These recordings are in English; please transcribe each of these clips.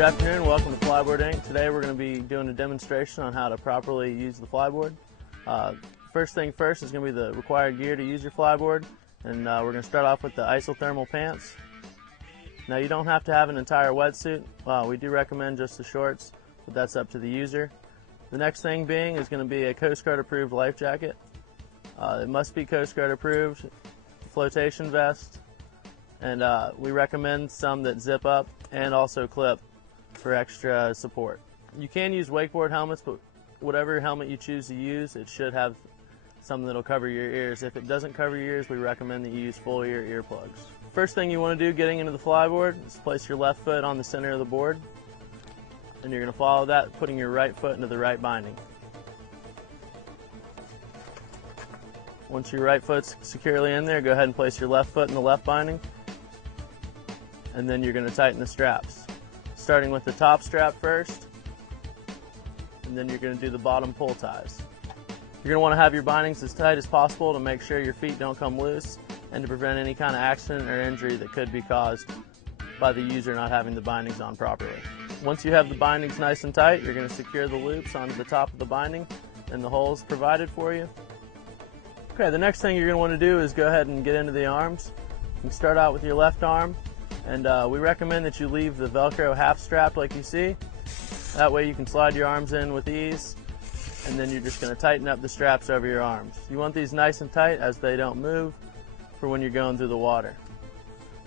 Good afternoon, welcome to Flyboard Inc. Today we're going to be doing a demonstration on how to properly use the flyboard. First thing first is going to be the required gear to use your flyboard, and we're going to start off with the isothermal pants. Now you don't have to have an entire wetsuit, we do recommend just the shorts, but that's up to the user. The next thing being is going to be a Coast Guard approved life jacket. It must be Coast Guard approved, flotation vest, and we recommend some that zip up and also clip for extra support. You can use wakeboard helmets, but whatever helmet you choose to use, it should have something that'll cover your ears. If it doesn't cover your ears, we recommend that you use full ear earplugs. First thing you want to do getting into the flyboard is place your left foot on the center of the board, and you're going to follow that, putting your right foot into the right binding. Once your right foot's securely in there, go ahead and place your left foot in the left binding, and then you're going to tighten the straps. Starting with the top strap first, and then you're going to do the bottom pull ties. You're going to want to have your bindings as tight as possible to make sure your feet don't come loose and to prevent any kind of accident or injury that could be caused by the user not having the bindings on properly. Once you have the bindings nice and tight, you're going to secure the loops onto the top of the binding and the holes provided for you. Okay, the next thing you're going to want to do is go ahead and get into the arms. You can start out with your left arm, and we recommend that you leave the Velcro half strapped like you see. That way you can slide your arms in with ease, and then you're just going to tighten up the straps over your arms. You want these nice and tight as they don't move for when you're going through the water.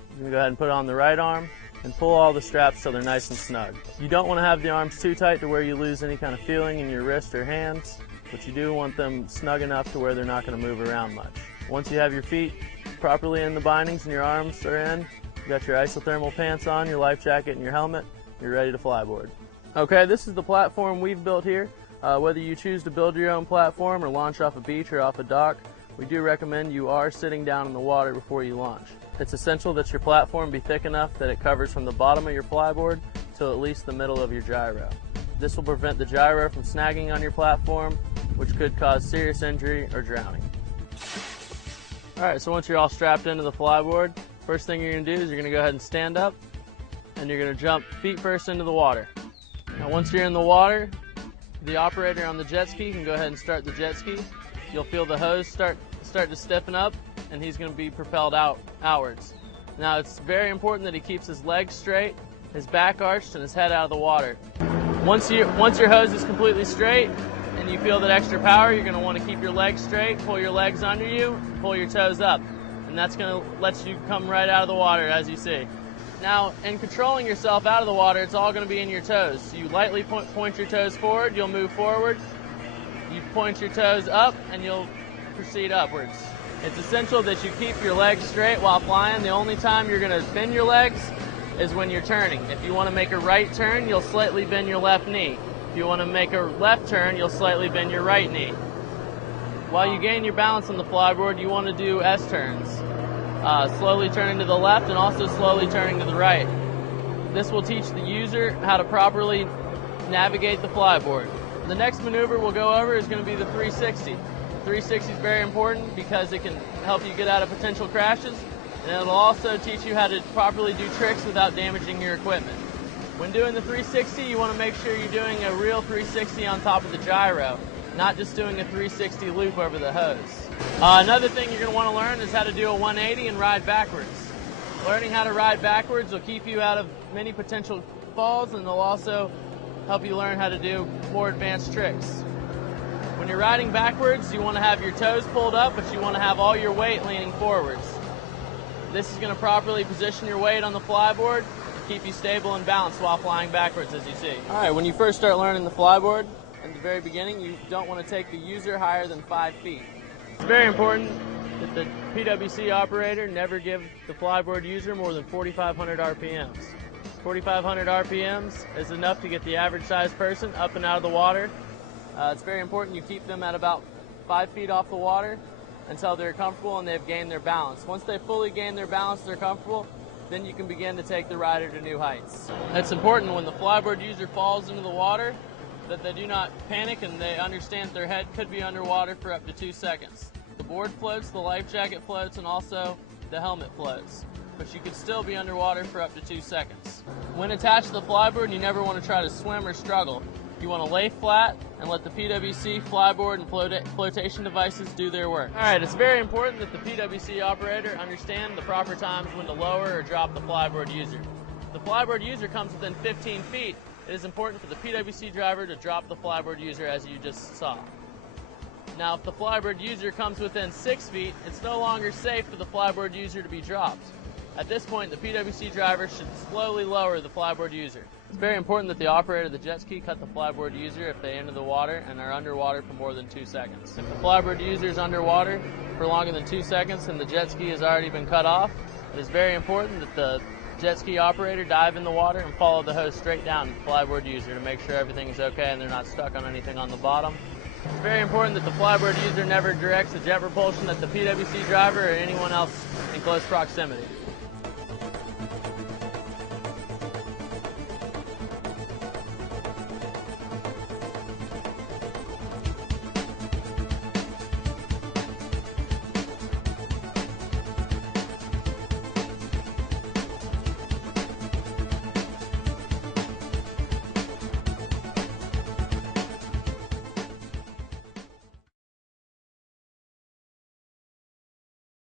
You're going to go ahead and put on the right arm and pull all the straps so they're nice and snug. You don't want to have the arms too tight to where you lose any kind of feeling in your wrist or hands, but you do want them snug enough to where they're not going to move around much. Once you have your feet properly in the bindings and your arms are in, you got your isothermal pants on, your life jacket, and your helmet, you're ready to flyboard. Okay, this is the platform we've built here. Whether you choose to build your own platform or launch off a beach or off a dock, we do recommend you are sitting down in the water before you launch. It's essential that your platform be thick enough that it covers from the bottom of your flyboard to at least the middle of your gyro. This will prevent the gyro from snagging on your platform, which could cause serious injury or drowning. Alright, so once you're all strapped into the flyboard, first thing you're going to do is you're going to go ahead and stand up, and you're going to jump feet first into the water. Now once you're in the water, the operator on the jet ski can go ahead and start the jet ski. You'll feel the hose start to stiffen up, and he's going to be propelled outwards. Now it's very important that he keeps his legs straight, his back arched, and his head out of the water. Once your hose is completely straight and you feel that extra power, you're going to want to keep your legs straight, pull your legs under you, pull your toes up. And that's going to let you come right out of the water, as you see. Now, in controlling yourself out of the water, it's all going to be in your toes. So you lightly point your toes forward, you'll move forward. You point your toes up, and you'll proceed upwards. It's essential that you keep your legs straight while flying. The only time you're going to bend your legs is when you're turning. If you want to make a right turn, you'll slightly bend your left knee. If you want to make a left turn, you'll slightly bend your right knee. While you gain your balance on the flyboard, you want to do S-turns. Slowly turning to the left and also slowly turning to the right. This will teach the user how to properly navigate the flyboard. The next maneuver we'll go over is going to be the 360. The 360 is very important because it can help you get out of potential crashes, and it'll also teach you how to properly do tricks without damaging your equipment. When doing the 360, you want to make sure you're doing a real 360 on top of the gyro, not just doing a 360 loop over the hose. Another thing you're going to want to learn is how to do a 180 and ride backwards. Learning how to ride backwards will keep you out of many potential falls, and they'll also help you learn how to do more advanced tricks. When you're riding backwards, you want to have your toes pulled up, but you want to have all your weight leaning forwards. This is going to properly position your weight on the flyboard and keep you stable and balanced while flying backwards, as you see. All right, when you first start learning the flyboard, in the very beginning, you don't want to take the user higher than 5 feet. It's very important that the PWC operator never give the flyboard user more than 4,500 RPMs. 4,500 RPMs is enough to get the average sized person up and out of the water It's very important you keep them at about 5 feet off the water until they're comfortable and they've gained their balance. Once they fully gain their balance, they're comfortable, then you can begin to take the rider to new heights. It's important when the flyboard user falls into the water that they do not panic and they understand their head could be underwater for up to 2 seconds. The board floats, the life jacket floats, and also the helmet floats, but you could still be underwater for up to 2 seconds. When attached to the flyboard, you never want to try to swim or struggle. You want to lay flat and let the PWC, flyboard, and flotation devices do their work. Alright, it's very important that the PWC operator understand the proper times when to lower or drop the flyboard user. If the flyboard user comes within 15 feet, it is important for the PWC driver to drop the flyboard user as you just saw. Now, if the flyboard user comes within 6 feet, it's no longer safe for the flyboard user to be dropped. At this point, the PWC driver should slowly lower the flyboard user. It's very important that the operator of the jet ski cut the flyboard user if they enter the water and are underwater for more than 2 seconds. If the flyboard user is underwater for longer than 2 seconds and the jet ski has already been cut off, it is very important that the jet ski operator dive in the water and follow the hose straight down to the flyboard user to make sure everything is okay and they're not stuck on anything on the bottom. It's very important that the flyboard user never directs the jet propulsion at the PWC driver or anyone else in close proximity.